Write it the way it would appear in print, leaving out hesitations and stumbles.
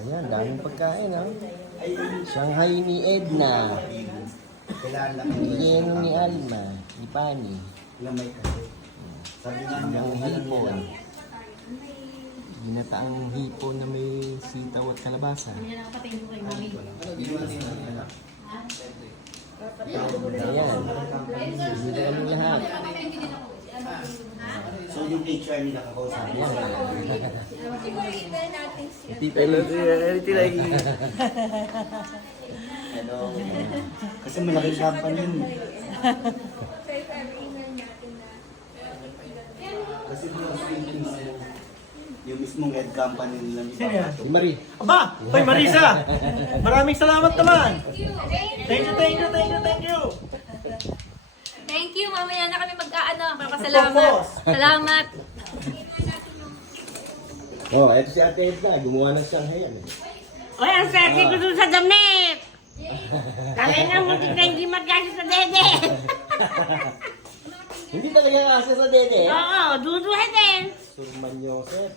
Ayan, daming pagkain, ha? Shanghai ni Edna. Kilala. Yeno ni Alma. Ni Pani. Lamay kasi. Sabi nga niya, Ang hipon. Ginataang hipon na may sitaw at kalabasa. Hindi na nakapatay mo kay Mami. Ayan. Bumili kami lahat. so yung HR nila kakausap niya. Siguro email natin siya. Tita Lily. Hello. Kasi malaking company yun. So if ever email natin na Kasi yung mismong head company nila. Sino yan? Si Marie. Aba! Hoy, Marisa! Maraming salamat naman! Thank you! Thank you, mamaya na kami mag-aano. Papasalamat. Salamat. Oh, eto si Ate Edna. Gumawa ng Shanghai yan. Oy, ang sexy ko dun sa damit! Kaya na mo na hindi magkasya sa dede! Hindi talaga kasi sa dede. Oo, duduhe din! Surman Yosef.